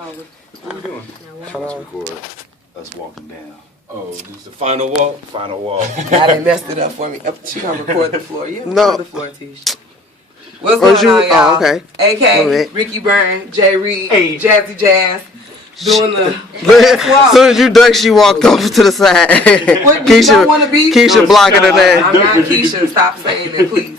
What are we doing? Trying to record us walking down. Oh, this is the final walk? Final walk. God, they messed it up for me. She gonna record the floor. You No. record the floor, Tish. What's going on, y'all? Oh, okay. AK, Ricky Byrne, Jay Reed, Jazzy Jazz, doing the As soon as you ducked, she walked off to the side. What, you don't want to be? Keisha blocking her name. I'm not Keisha. Stop saying that, please.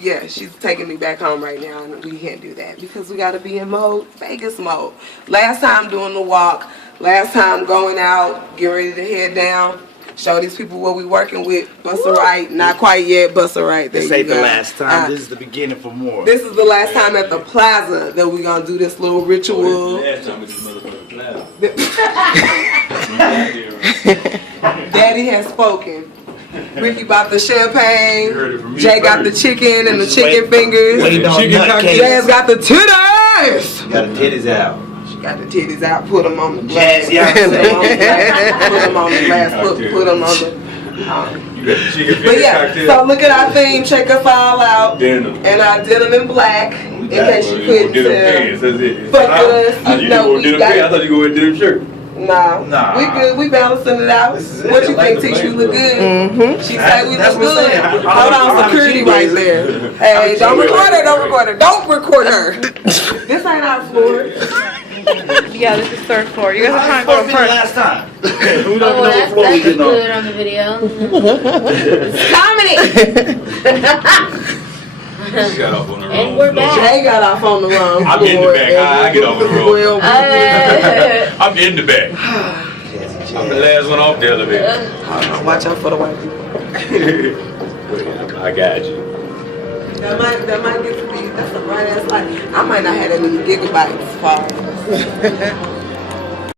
Yeah, she's taking me back home right now, and we can't do that because we got to be in mode, Vegas mode. Last time doing the walk, last time going out, getting ready to head down, show these people what we working with. Busta Right, not quite yet, Busta Right. This ain't the last time. This is the beginning for more. This is the last time at the plaza that we're going to do this little ritual. Last time at the motherfucking plaza. Daddy has spoken. Ricky bought the champagne. heard it from me Jay got the first. chicken and the chicken fingers. Wait on Chicken nutcase. Jazz got the titties. Got the titties out. She got the titties out. Put them on the glass. Jazzy out. Put them on the glass. Put them on the glass. Put them on the. You got the chicken But finger yeah, cocktail? so look at our theme. Check us all out. Denim. And our denim in black. In case you couldn't Denim tell. pants, that's it. Fuck with us. I You know go we denim got pants. I it. thought you go with denim shirt. Nah. We good. We balancing it out. This is it. What you I like think, the Tish? We black look good? She That's- say we that's look what I'm good. saying. Hold I'm on, a security cheat right blazer. there. Hey, don't record her. Don't record her. Don't record her. This ain't our floor. Yeah, this is third floor. You guys are trying to Supposed go to be the first. last time. Who don't Oh, know what that's floor we getting good on? on the video. Comedy. She got off on the And wrong we're floor. back. Jay got off on the wrong floor. I'm in the back. I get off on the wrong Well, I'm in the back. I'm the last one off the elevator. hold on, watch out for the white people. I got you. That might get to be. That's a bright ass light. I might not have that many gigabytes. Far.